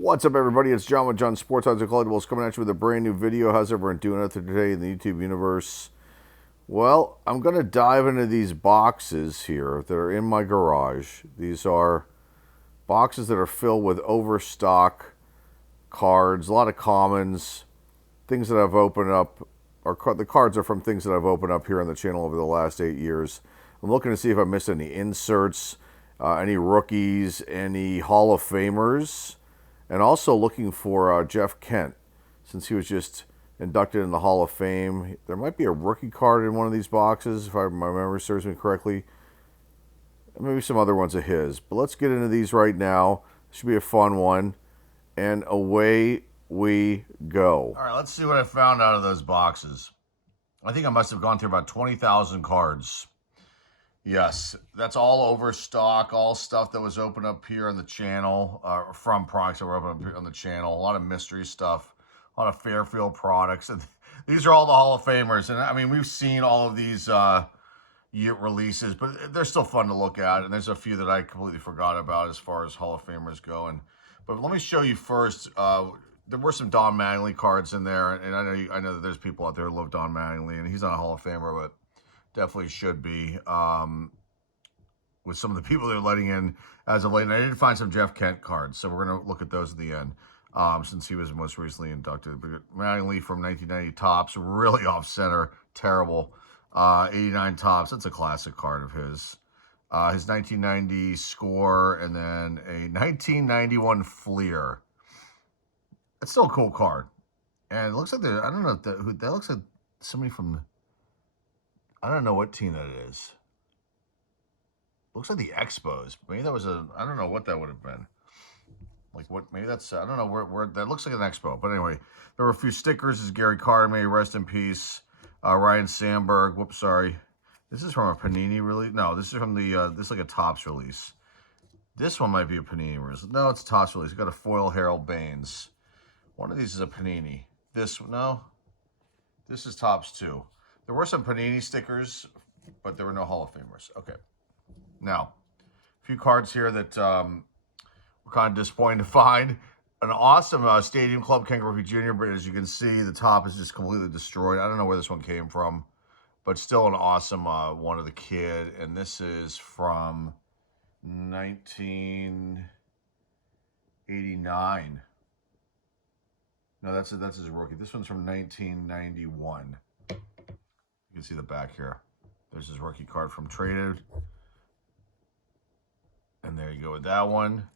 What's up, everybody? It's John with John Sports Odds and Collectibles coming at you with a brand new video. How's everyone doing out there today in the YouTube universe? Well, I'm going to dive into these boxes here that are in my garage. These are boxes that are filled with overstock cards, a lot of commons, things that I've opened up, or the cards are from things that I've opened up here on the channel over the last 8 years. I'm looking to see if I missed any inserts, any rookies, any Hall of Famers, and also looking for Jeff Kent, since he was just inducted in the Hall of Fame. There might be a rookie card in one of these boxes, if my memory serves me correctly. Maybe some other ones of his. But let's get into these right now. Should be a fun one. And away we go. All right, let's see what I found out of those boxes. I think I must have gone through about 20,000 cards. Yes, that's all overstock, all stuff that was opened up here on the channel, from products that were opened up on the channel. A lot of mystery stuff, a lot of Fairfield products. And these are all the Hall of Famers. And I mean, we've seen all of these year releases, but they're still fun to look at. And there's a few that I completely forgot about as far as Hall of Famers go. But let me show you first. There were some Don Mattingly cards in there, and I know that there's people out there who love Don Mattingly, and he's not a Hall of Famer, but definitely should be, with some of the people they're letting in as of late. And I did find some Jeff Kent cards, so we're going to look at those at the end, since he was most recently inducted. But Mattingly from 1990 Topps, really off-center, terrible. 89 Topps, that's a classic card of his. His 1990 Score, and then a 1991 Fleer. It's still a cool card. And it looks like I don't know if that looks like somebody from, I don't know what team that is. Looks like the Expos. Maybe that was I don't know what that would have been. Like what, maybe that's, I don't know where that looks like an Expo. But anyway, there were a few stickers. This is Gary Carter, may he rest in peace. Ryan Sandberg, whoops, sorry. This is from a Panini release. No, this is from the, this is like a Topps release. This one might be a Panini release. No, it's a Topps release. It's got a foil Harold Baines. One of these is a Panini. No, this is Topps too. There were some Panini stickers, but there were no Hall of Famers. Okay. Now, a few cards here that we're kind of disappointed to find. An awesome Stadium Club Ken Griffey Jr., but as you can see, the top is just completely destroyed. I don't know where this one came from, but still an awesome one of the kid. And this is from 1989. No, that's his rookie. This one's from 1991. You can see the back here. There's his rookie card from Traded. And there you go with that one.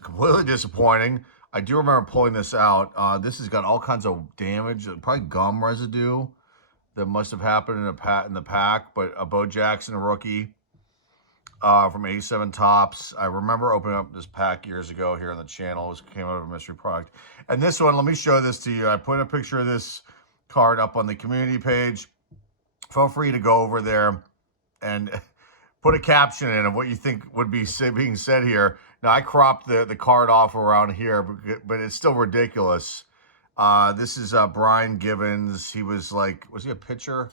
Completely disappointing. I do remember pulling this out. This has got all kinds of damage, probably gum residue that must have happened in the pack. But a Bo Jackson, a rookie from 87 Topps. I remember opening up this pack years ago here on the channel. It came out of a mystery product. And this one, let me show this to you. I put a picture of this card up on the community page. Feel free to go over there and put a caption in of what you think would be being said here. Now, I cropped the card off around here, but it's still ridiculous. This is Brian Gibbons. He was like, was he a pitcher?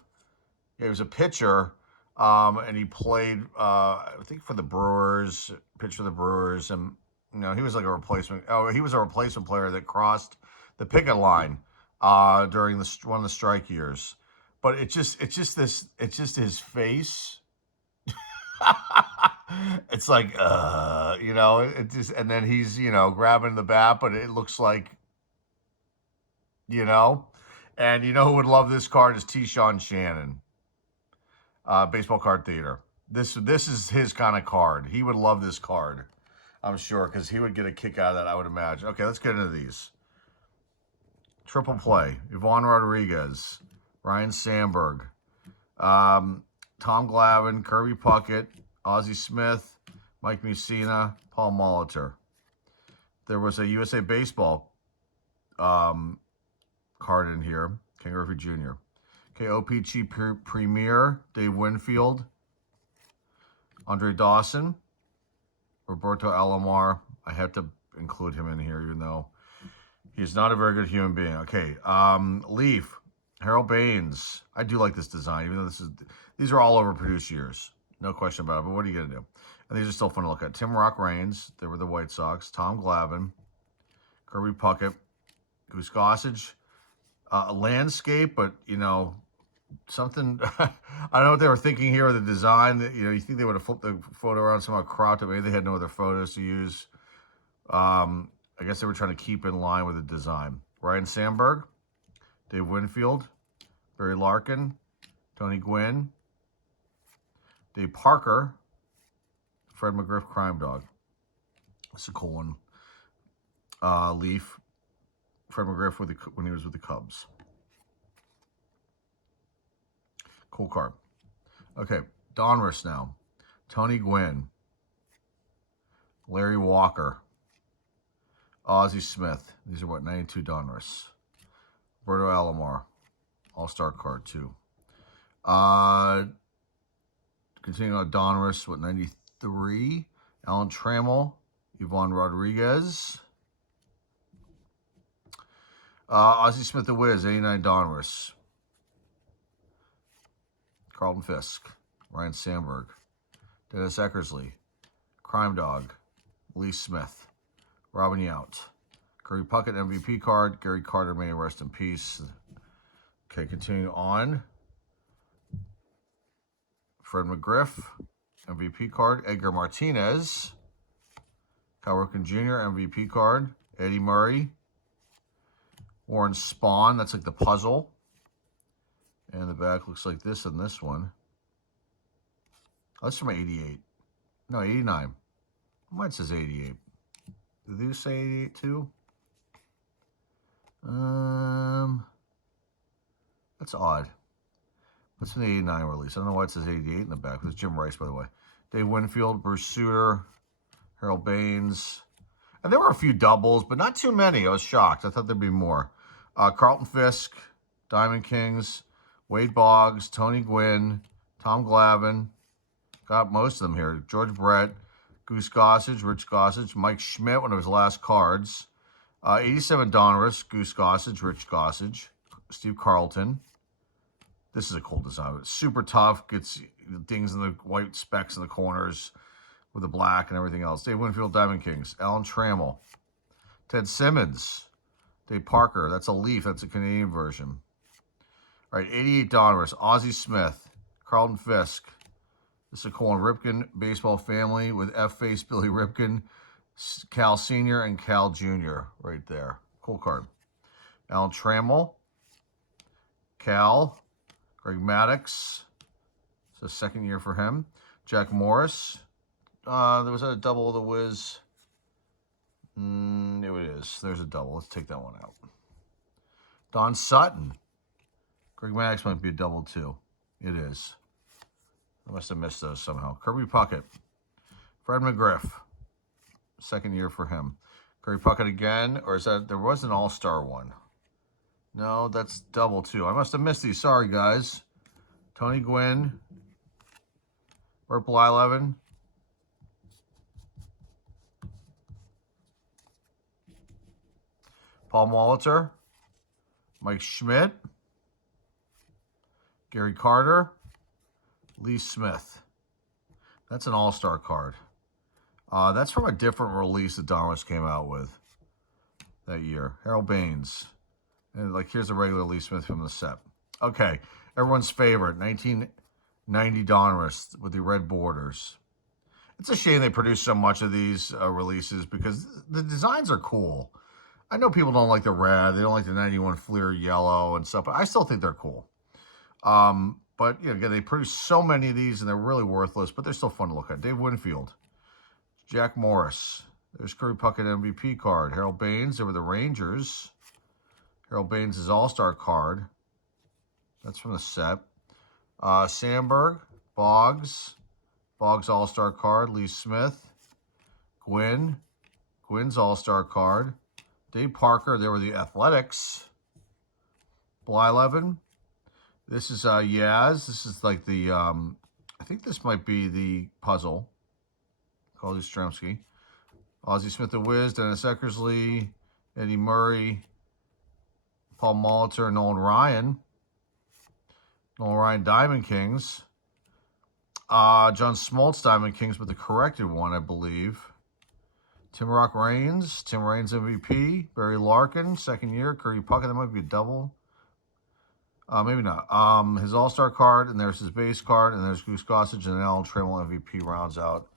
Yeah, he was a pitcher, and he played, I think, for the Brewers, pitched for the Brewers, and you know, he was like a replacement. Oh, he was a replacement player that crossed the picket line during one of the strike years. But it's just his face. It's like, you know, it just, and then he's, you know, grabbing the bat, but it looks like, you know, and you know who would love this card is T-Shawn Shannon, Baseball Card Theater. This is his kind of card. He would love this card, I'm sure, because he would get a kick out of that, I would imagine. Okay, let's get into these. Triple play. Yvonne Rodriguez, Ryan Sandberg, Tom Glavine, Kirby Puckett, Ozzie Smith, Mike Mussina, Paul Molitor. There was a USA Baseball card in here, Ken Griffey Jr. Okay, OPC Premier, Dave Winfield, Andre Dawson, Roberto Alomar. I have to include him in here, even though he's not a very good human being. Okay, Leaf, Harold Baines. I do like this design, even though these are all overproduced years. No question about it, but what are you going to do? And these are still fun to look at. Tim Rock Reigns, they were the White Sox. Tom Glavine, Kirby Puckett, Goose Gossage. A landscape, but, you know, something, I don't know what they were thinking here with the design. That, you know, you think they would have flipped the photo around, somehow cropped it. Maybe they had no other photos to use. I guess they were trying to keep in line with the design. Ryan Sandberg, Dave Winfield, Barry Larkin, Tony Gwynn, Dave Parker, Fred McGriff, Crime Dog. That's a cool one. Leaf, Fred McGriff when he was with the Cubs. Cool card. Okay, Donruss now. Tony Gwynn, Larry Walker, Ozzie Smith. These are what, 92 Donruss. Roberto Alomar, All-Star card too. Continuing on Donruss, what, 93? Alan Trammell, Yvonne Rodriguez. Ozzie Smith the Wiz, 89 Donruss. Carlton Fisk, Ryan Sandberg, Dennis Eckersley, Crime Dog, Lee Smith, Robin Yount, Kirby Puckett MVP card, Gary Carter, may rest in peace. Okay, continuing on. Fred McGriff, MVP card, Edgar Martinez, Cal Ripken Jr., MVP card, Eddie Murray, Warren Spahn, that's like the puzzle. And the back looks like this and this one. Oh, that's from 88. No, 89. Mine says 88. Did these say 88 too? That's odd. That's from the 89 release. I don't know why it says 88 in the back. That's Jim Rice, by the way. Dave Winfield, Bruce Sutter, Harold Baines. And there were a few doubles, but not too many. I was shocked. I thought there'd be more. Carlton Fisk, Diamond Kings, Wade Boggs, Tony Gwynn, Tom Glavine. Got most of them here. George Brett, Goose Gossage, Rich Gossage, Mike Schmidt, one of his last cards. 87 Donruss, Goose Gossage, Rich Gossage, Steve Carlton. This is a cool design. It's super tough. Gets things in the white specks in the corners with the black and everything else. Dave Winfield, Diamond Kings. Alan Trammell. Ted Simmons. Dave Parker. That's a Leaf. That's a Canadian version. All right, 88 Donruss. Ozzie Smith. Carlton Fisk. This is a cool one. Ripken Baseball Family with F-Face Billy Ripken, Cal Sr. and Cal Jr. right there. Cool card. Alan Trammell. Cal. Greg Maddux. It's the second year for him. Jack Morris. There was a double of the Wiz. There it is. There's a double. Let's take that one out. Don Sutton. Greg Maddux might be a double too. It is. I must have missed those somehow. Kirby Puckett. Fred McGriff. Second year for him. Kirby Puckett again. Or is that, there was an all-star one. No, that's double too. I must have missed these. Sorry, guys. Tony Gwynn. Bert Blyleven. Paul Molitor. Mike Schmidt. Gary Carter. Lee Smith. That's an all-star card. That's from a different release that Donruss came out with that year. Harold Baines. And like, here's a regular Lee Smith from the set. Okay, everyone's favorite, 1990 Donruss with the red borders. It's a shame they produce so much of these releases because the designs are cool. I know people don't like the red, they don't like the 91 Fleer yellow and stuff, but I still think they're cool. But, you know, again, they produce so many of these and they're really worthless, but they're still fun to look at. Dave Winfield, Jack Morris. There's Kirby Puckett MVP card. Harold Baines, they were the Rangers. Harold Baines' all-star card. That's from the set. Sandberg, Boggs. Boggs all-star card. Lee Smith. Gwynn. Gwynn's all-star card. Dave Parker, they were the Athletics. Blyleven. This is Yaz. This is like the, I think this might be the puzzle. Call Ostrowski. Ozzie Smith the Wiz, Dennis Eckersley, Eddie Murray, Paul Molitor, Nolan Ryan. Nolan Ryan Diamond Kings. John Smoltz Diamond Kings with the corrected one, I believe. Tim Rock Reigns. Tim Reigns MVP. Barry Larkin, second year. Kirby Puckett, that might be a double. Maybe not. His All-Star card, and there's his base card, and there's Goose Gossage, and Alan Trammell MVP rounds out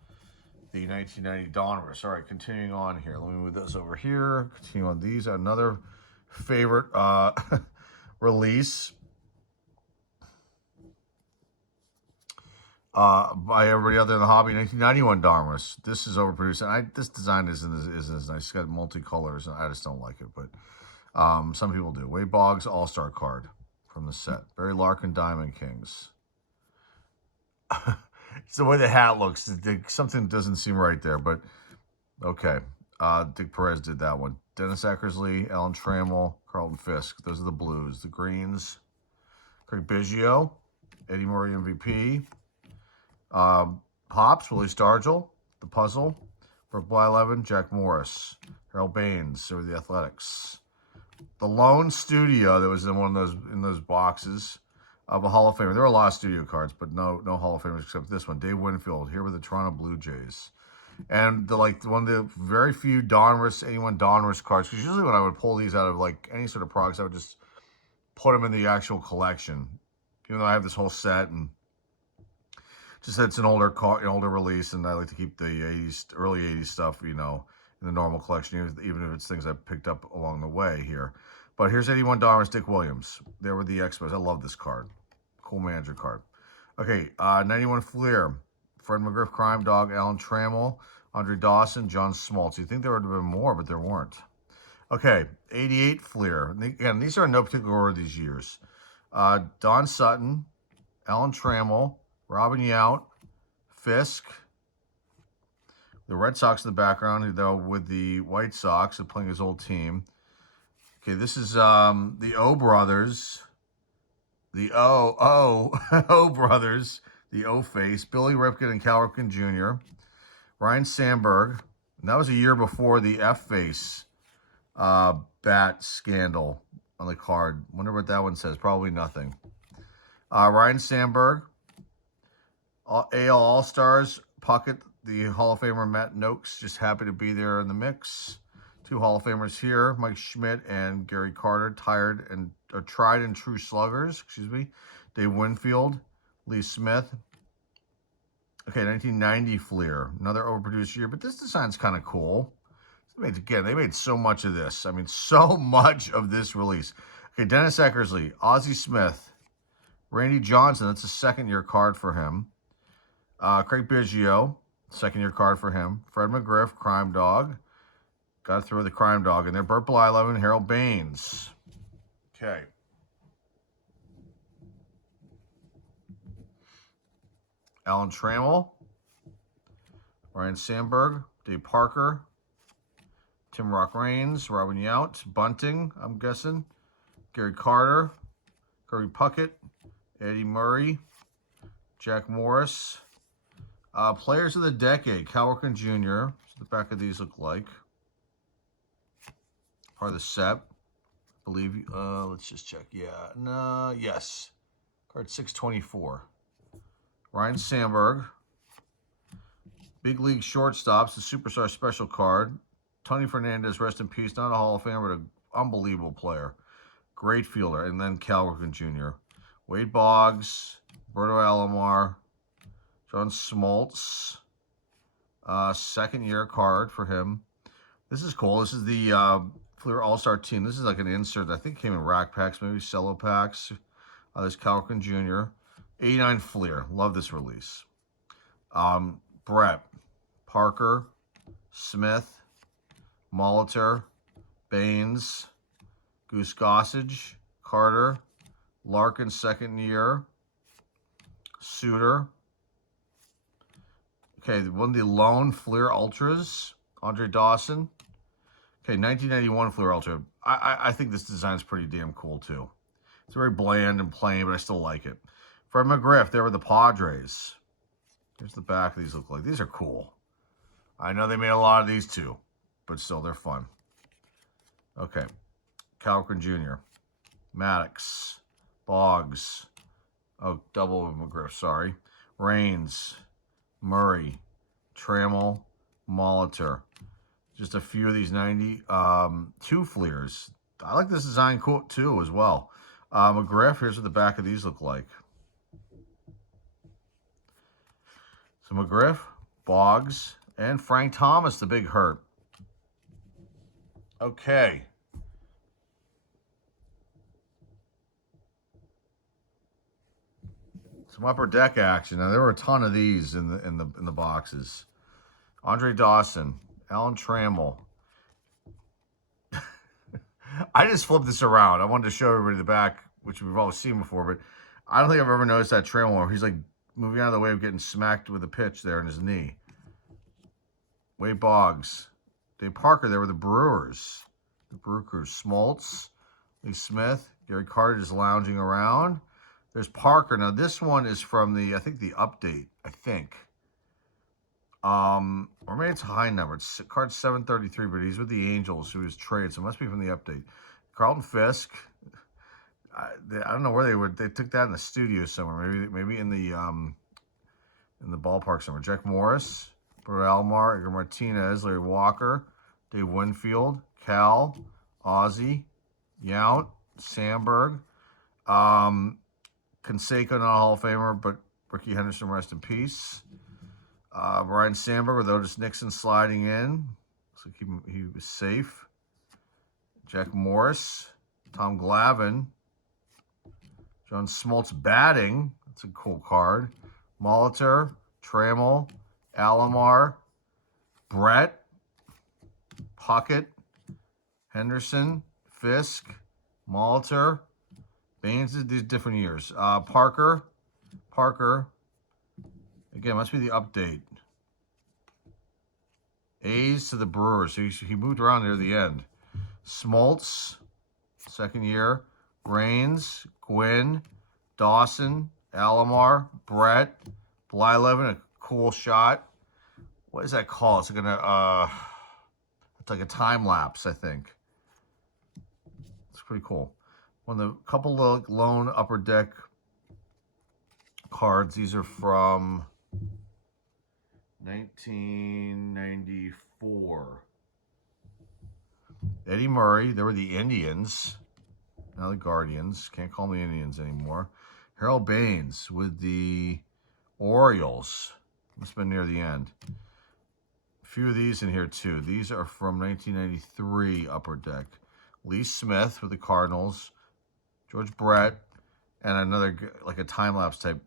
the 1990 Donruss. All right, continuing on here. Let me move this over here. Continue on these. Another favorite release by everybody other in the hobby. 1991 Donruss. This is overproduced, and this design isn't as nice. It's got multicolors, and I just don't like it, but some people do. Wade Boggs All-Star card from the set. Barry Larkin Diamond Kings. It's the way the hat looks. Something doesn't seem right there, but okay. Dick Perez did that one. Dennis Eckersley, Alan Trammell, Carlton Fisk. Those are the blues. The greens. Craig Biggio, Eddie Murray MVP. Hops, Willie Stargell, The Puzzle. Brooke Blyleven, Jack Morris. Harold Baines, over the Athletics. The Lone Studio that was in one of those boxes of a Hall of Famer. There were a lot of studio cards, but no Hall of Famers except this one. Dave Winfield here with the Toronto Blue Jays. And one of the very few Donruss, 81 Donruss cards, because usually when I would pull these out of any sort of products, I would just put them in the actual collection. Even though I have this whole set, and just that it's an older release, and I like to keep the early 80s stuff, in the normal collection, even if it's things I picked up along the way here. But here's 81 Donruss, Dick Williams. There were the Expos. I love this card. Cool manager card. Okay, 91 Fleer. Fred McGriff, Crime Dog, Alan Trammell, Andre Dawson, John Smoltz. You'd think there would have been more, but there weren't. Okay, 88 Fleer. Again, these are in no particular order these years. Don Sutton, Alan Trammell, Robin Yount, Fisk. The Red Sox in the background, though, with the White Sox, playing his old team. Okay, this is the O brothers. The O brothers. The O-Face. Billy Ripken and Cal Ripken Jr. Ryan Sandberg. And that was a year before the F-Face bat scandal on the card. Wonder what that one says. Probably nothing. Ryan Sandberg. AL All-Stars. Puckett. The Hall of Famer Matt Noakes, just happy to be there in the mix. Two Hall of Famers here, Mike Schmidt and Gary Carter, tried and true sluggers, Dave Winfield, Lee Smith. Okay, 1990 Fleer, another overproduced year, but this design's kind of cool. Again, they made so much of this. I mean, so much of this release. Okay, Dennis Eckersley, Ozzie Smith, Randy Johnson, that's a second-year card for him. Craig Biggio. Second-year card for him. Fred McGriff, Crime Dog. Got to throw the Crime Dog in there. Burt Blyleven, Harold Baines. Okay. Alan Trammell. Ryan Sandberg. Dave Parker. Tim Rock Reigns. Robin Yount. Bunting, I'm guessing. Gary Carter. Kirby Puckett. Eddie Murray. Jack Morris. Players of the Decade, Cal Ripken Jr. What the back of these look like. Part of the set. I believe, let's just check. Yeah, no, yes. Card 624. Ryan Sandberg. Big League Shortstops, the Superstar Special card. Tony Fernandez, rest in peace. Not a Hall of Famer, but an unbelievable player. Great fielder. And then Cal Ripken Jr. Wade Boggs. Berto Alomar. John Smoltz, second-year card for him. This is cool. This is the Fleer All-Star team. This is like an insert. I think it came in rack packs, maybe cello packs. There's Cal Ripken Jr. 89 Fleer. Love this release. Brett, Parker, Smith, Molitor, Baines, Goose Gossage, Carter, Larkin, second year, Suter. Okay, one of the lone Fleer Ultras, Andre Dawson. Okay, 1991 Fleer Ultra. I think this design's pretty damn cool, too. It's very bland and plain, but I still like it. Fred McGriff, there were the Padres. Here's the back of these look like. These are cool. I know they made a lot of these, too, but still, they're fun. Okay, Cal Ripken Jr., Maddox, Boggs. Oh, double of McGriff, sorry. Reigns. Murray, Trammell, Molitor, Just a few of these 92 fleers. I like this design quote too as well. McGriff, here's what the back of these look like. So McGriff, Boggs, and Frank Thomas, the big hurt. Okay. Some upper deck action. Now there were a ton of these in the boxes. Andre Dawson, Alan Trammell. I just flipped this around. I wanted to show everybody the back, which we've all seen before, but I don't think I've ever noticed that Trammell where he's like moving out of the way of getting smacked with a pitch there in his knee. Wade Boggs. Dave Parker there with the Brewers. The Brew Crew. Smoltz, Lee Smith, Gary Carter is lounging around. There's Parker. Now this one is from I think the update, I think. Or maybe it's a high number. It's card 733, but he's with the Angels, who was traded, so it must be from the update. Carlton Fisk. I don't know where they took that in the studio somewhere. Maybe in the ballpark somewhere. Jack Morris, Bert Alomar, Edgar Martinez, Larry Walker, Dave Winfield, Cal, Ozzie, Yount, Sandberg, Canseco, not a Hall of Famer, but Ricky Henderson, rest in peace. Brian Sandberg with Otis Nixon sliding in. Looks like he was safe. Jack Morris, Tom Glavine, John Smoltz batting. That's a cool card. Molitor, Trammell, Alomar, Brett, Puckett, Henderson, Fisk, Molitor, Baines, these different years. Parker. Again, must be the update. A's to the Brewers. So he moved around near the end. Smoltz, second year. Raines, Gwynn, Dawson, Alomar, Brett, Blyleven, a cool shot. What is that called? It's like a time lapse, I think. It's pretty cool. One of the couple of lone upper deck cards. These are from 1994. Eddie Murray. They were the Indians. Now the Guardians. Can't call them the Indians anymore. Harold Baines with the Orioles. Must have been near the end. A few of these in here too. These are from 1993 upper deck. Lee Smith with the Cardinals. George Brett. And another, like a time-lapse type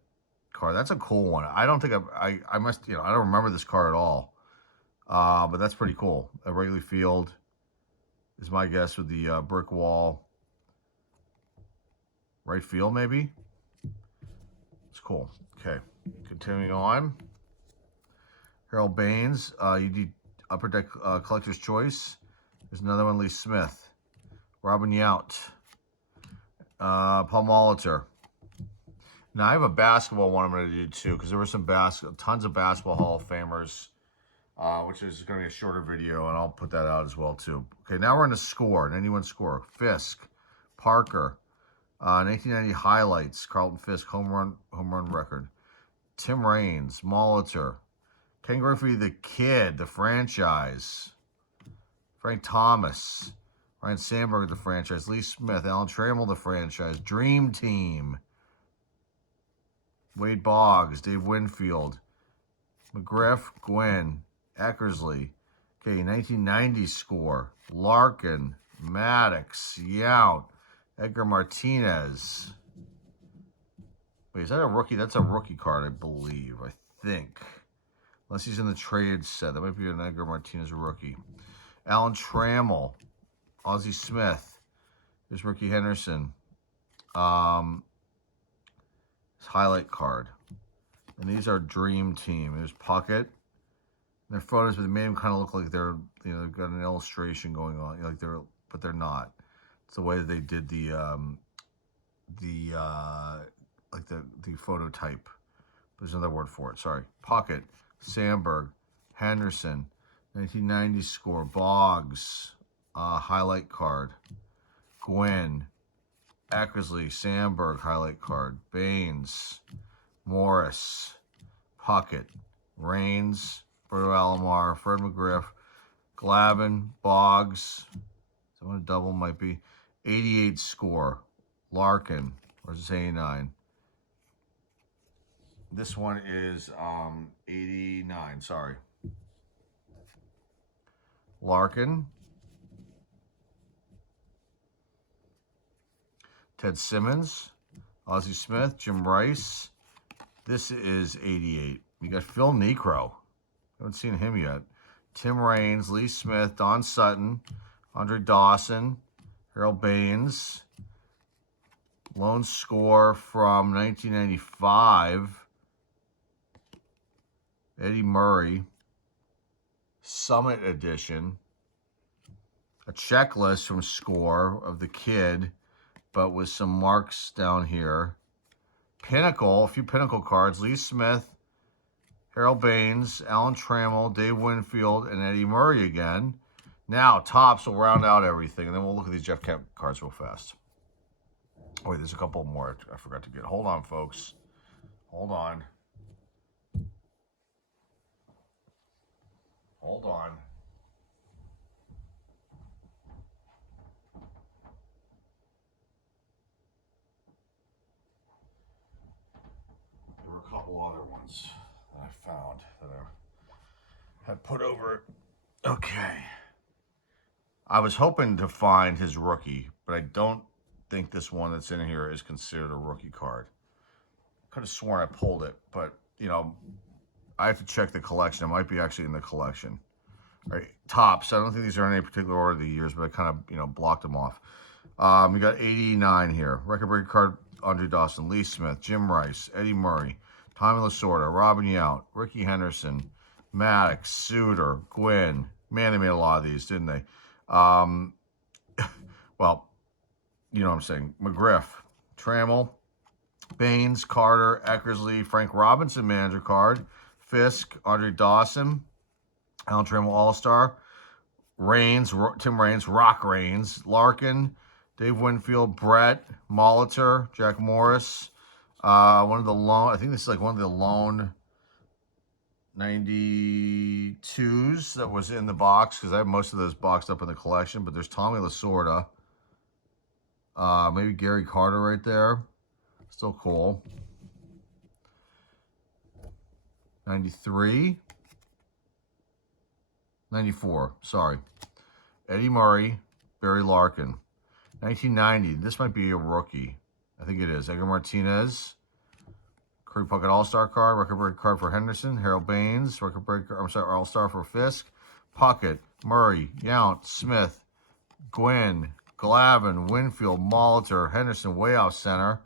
card. That's a cool one. I don't think I must, I don't remember this card at all. But that's pretty cool. At Wrigley Field is my guess with the brick wall. Right field, maybe? It's cool. Okay. Continuing on. Harold Baines, UD Upper Deck Collector's Choice. There's another one, Lee Smith. Robin Yount. Paul Molitor. Now, I have a basketball one I'm going to do, too, because there were tons of basketball Hall of Famers, which is going to be a shorter video, and I'll put that out as well, too. Okay, now we're in the score, an 81 score. Fisk, Parker, 1990 highlights, Carlton Fisk, home run record. Tim Raines, Molitor, Ken Griffey, the Kid, the franchise. Frank Thomas, Ryan Sandberg, the franchise. Lee Smith, Alan Trammell, the franchise. Dream Team. Wade Boggs, Dave Winfield, McGriff, Gwynn, Eckersley. Okay, 1990 score. Larkin, Maddox, Yount, Edgar Martinez. Wait, is that a rookie? That's a rookie card, I believe. I think. Unless he's in the trade set. That might be an Edgar Martinez rookie. Alan Trammell. Ozzie Smith. There's Ricky Henderson. His highlight card. And these are Dream Team. There's Puckett. Their photos, but they made them kind of look like they're, they've got an illustration going on. But they're not. It's the way that they did the photo type. There's another word for it. Sorry. Puckett, Sandberg, Henderson, 1990 score. Boggs, highlight card. Gwynn, Eckersley, Sandberg, highlight card. Baines, Morris, Puckett, Raines, Berto Alomar, Fred McGriff, Glavin, Boggs. Someone double might be 88 score. Larkin, or is this 89? This one is 89. Sorry. Larkin. Ted Simmons, Ozzie Smith, Jim Rice. This is 88. You got Phil Necro. Haven't seen him yet. Tim Raines, Lee Smith, Don Sutton, Andre Dawson, Harold Baines. Lone score from 1995. Eddie Murray. Summit edition. A checklist from Score of the kid, but with some marks down here. Pinnacle, a few Pinnacle cards. Lee Smith, Harold Baines, Alan Trammell, Dave Winfield, and Eddie Murray again. Now, Topps will round out everything, and then we'll look at these Jeff Kemp cards real fast. Oh, wait, there's a couple more I forgot to get. Hold on, folks. Hold on. Hold on. There were a couple other ones that I found that I had put over. Okay. I was hoping to find his rookie, but I don't think this one that's in here is considered a rookie card. Could have sworn I pulled it, but, you know, I have to check the collection. It might be actually in the collection. All right, Topps. I don't think these are in any particular order of the years, but I kind of, you know, blocked them off. We got 89 here. Record breaker card, Andre Dawson, Lee Smith, Jim Rice, Eddie Murray, Tommy Lasorda, Robin Yount, Ricky Henderson, Maddox, Suter, Gwynn. Man, they made a lot of these, didn't they? Well, you know what I'm saying. McGriff, Trammell, Baines, Carter, Eckersley, Frank Robinson manager card, Fisk, Andre Dawson, Alan Trammell All-Star, Raines, Tim Raines, Rock Raines, Larkin, Dave Winfield, Brett, Molitor, Jack Morris, one of the lone, I think this is like one of the lone 92s that was in the box, because I have most of those boxed up in the collection, but there's Tommy Lasorda, maybe Gary Carter right there, still cool. 93, 94, sorry. Eddie Murray, Barry Larkin. 1990, this might be a rookie. I think it is. Edgar Martinez. Curry Puckett All-Star card. Record breaker card for Henderson. Harold Baines. Record breaker, I'm sorry, All-Star for Fisk. Puckett, Murray, Yount, Smith, Gwynn, Glavin, Winfield, Molitor, Henderson, way off center.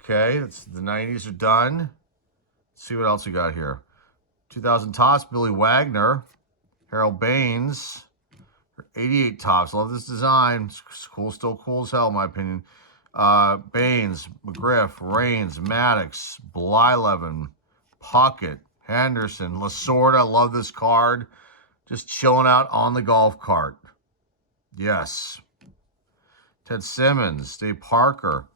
Okay, that's, the 90s are done. Let's see what else we got here. 2000 Topps, Billy Wagner. Harold Baines. 88 Topps. Love this design. It's cool, still cool as hell, in my opinion. Baines, McGriff, Raines, Maddox, Blyleven, Puckett, Henderson, Lasorda. Love this card. Just chilling out on the golf cart. Yes. Ted Simmons, Dave Parker,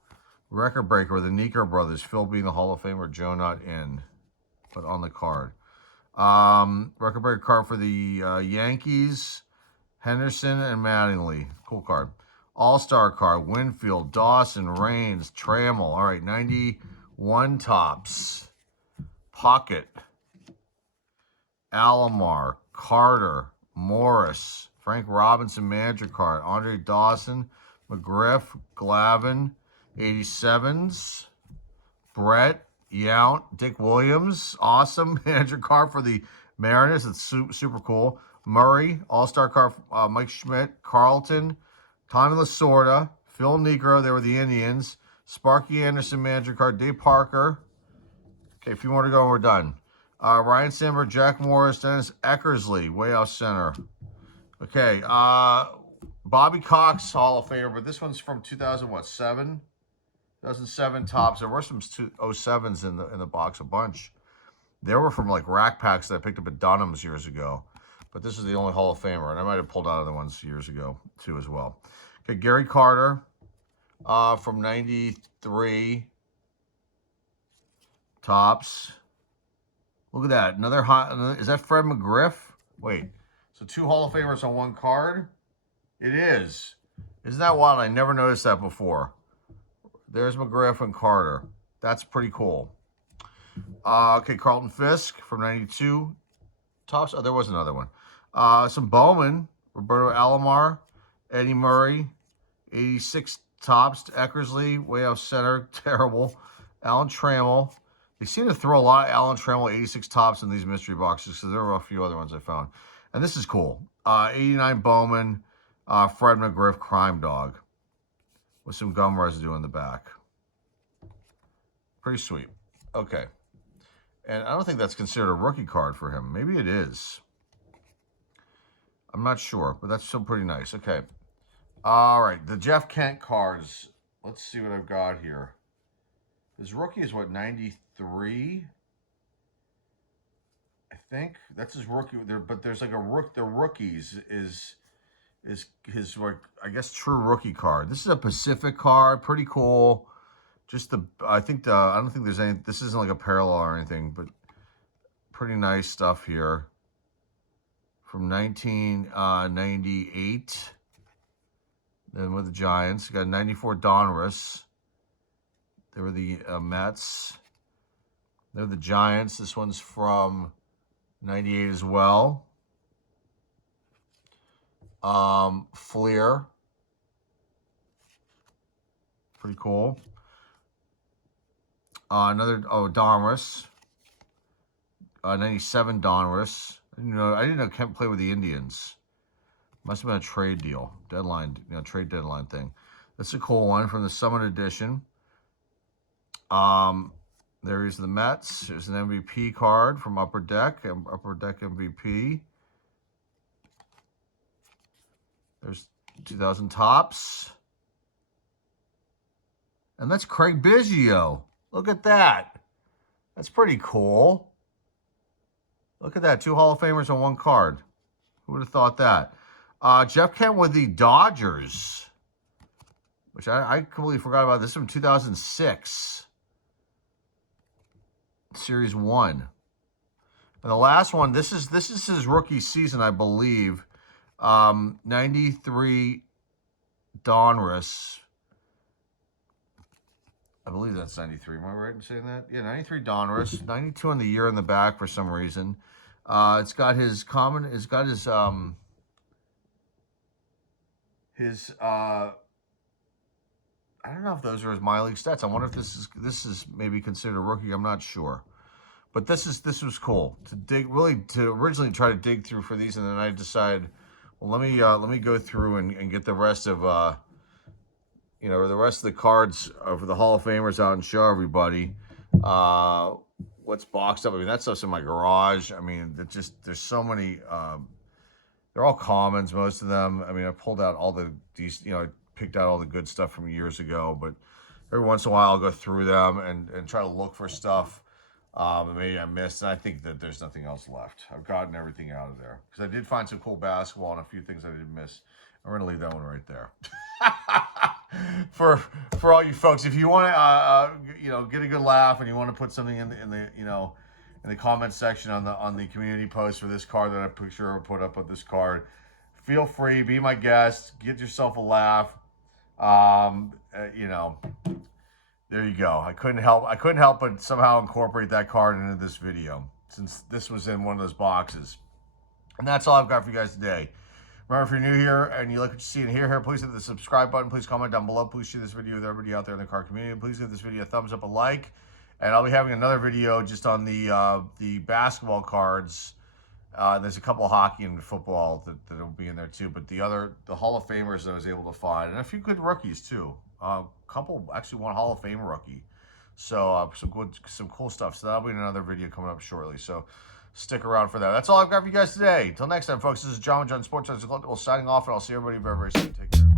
record breaker with the Nico brothers. Phil being the Hall of Famer, Joe not in, but on the card. Record breaker card for the Yankees. Henderson and Mattingly. Cool card. All-Star card. Winfield, Dawson, Raines, Trammell. All right, 91 Topps. Puckett. Alomar. Carter. Morris. Frank Robinson manager card. Andre Dawson. McGriff. Glavin. 87s. Brett. Yount. Dick Williams. Awesome manager card for the Mariners. It's super cool. Murray, All-Star card, Mike Schmidt, Carlton, Tommy Lasorda, Phil Negro, they were the Indians, Sparky Anderson, manager card, Dave Parker. Okay, a few more to go and we're done. Ryan Sandberg, Jack Morris, Dennis Eckersley, way off center. Okay, Bobby Cox, Hall of Famer, but this one's from 2007? 2007 Topps. There were some 07s in the box, a bunch. They were from like rack packs that I picked up at Dunham's years ago. But this is the only Hall of Famer, and I might have pulled out other ones years ago, too, as well. Okay, Gary Carter from 93. Topps. Look at that. Another hot. Is that Fred McGriff? Wait. So 2 Hall of Famers on 1 card? It is. Isn't that wild? I never noticed that before. There's McGriff and Carter. That's pretty cool. Okay, Carlton Fisk from 92. Tops. Oh, there was another one. Some Bowman. Roberto Alomar. Eddie Murray. 86 tops. Eckersley. Way off center. Terrible. Alan Trammell. They seem to throw a lot of Alan Trammell 86 tops in these mystery boxes, because there were a few other ones I found. And this is cool. 89 Bowman. Fred McGriff Crime Dog. With some gum residue in the back. Pretty sweet. Okay. And I don't think that's considered a rookie card for him. Maybe it is. I'm not sure, but that's still pretty nice. Okay. All right. The Jeff Kent cards. Let's see what I've got here. His rookie is what, 93? I think. That's his rookie. But there's like a rook. The rookies is his, like, I guess, true rookie card. This is a Pacific card. Pretty cool. Just I don't think there's any, this isn't like a parallel or anything, but pretty nice stuff here. From 1998. Then with the Giants. You got 94 Donruss. They were the Mets. They're the Giants. This one's from 98 as well. Fleer. Pretty cool. Donruss. 97 Donruss. I didn't know Kemp played with the Indians. Must have been a trade deal. Trade deadline thing. That's a cool one from the Summit Edition. There is the Mets. There's an MVP card from Upper Deck. Upper Deck MVP. There's 2000 tops. And that's Craig Biggio. Look at that. That's pretty cool. Look at that. 2 Hall of Famers on 1 card. Who would have thought that? Jeff Kent with the Dodgers, which I completely forgot about. This is from 2006. Series 1. And the last one, this is his rookie season, I believe. 93 Donruss. I believe that's 93. Am I right in saying that? Yeah, 93 Donruss. 92 on the year in the back for some reason. It's got his I don't know if those are his minor league stats. I wonder if this is maybe considered a rookie. I'm not sure. But this was cool to originally try to dig through for these, and then I decided, well, let me go through and get the rest of the rest of the cards for the Hall of Famers out and show everybody what's boxed up. I mean, that stuff's in my garage. I mean, there's so many. They're all commons, most of them. I mean, I pulled out all these, I picked out all the good stuff from years ago, but every once in a while I'll go through them and try to look for stuff that maybe I missed. And I think that there's nothing else left. I've gotten everything out of there because I did find some cool basketball and a few things I did miss. I'm going to leave that one right there. for all you folks, if you want to get a good laugh and you want to put something in the comment section on the community post for this card that I picture or put up with this card, feel free, be my guest, get yourself a laugh. There you go. I couldn't help but somehow incorporate that card into this video since this was in one of those boxes. And that's all I've got for you guys today. Remember, if you're new here and you like what you see and hear, please hit the subscribe button. Please comment down below. Please share this video with everybody out there in the card community. Please give this video a thumbs up, a like. And I'll be having another video just on the basketball cards. There's a couple of hockey and football that will be in there too. But the Hall of Famers that I was able to find, and a few good rookies too. Actually one Hall of Fame rookie. So some cool stuff. So that'll be in another video coming up shortly. So stick around for that. That's all I've got for you guys today. Until next time, folks, this is John with John Sports Collectibles signing off, and I'll see everybody very, very soon. Take care.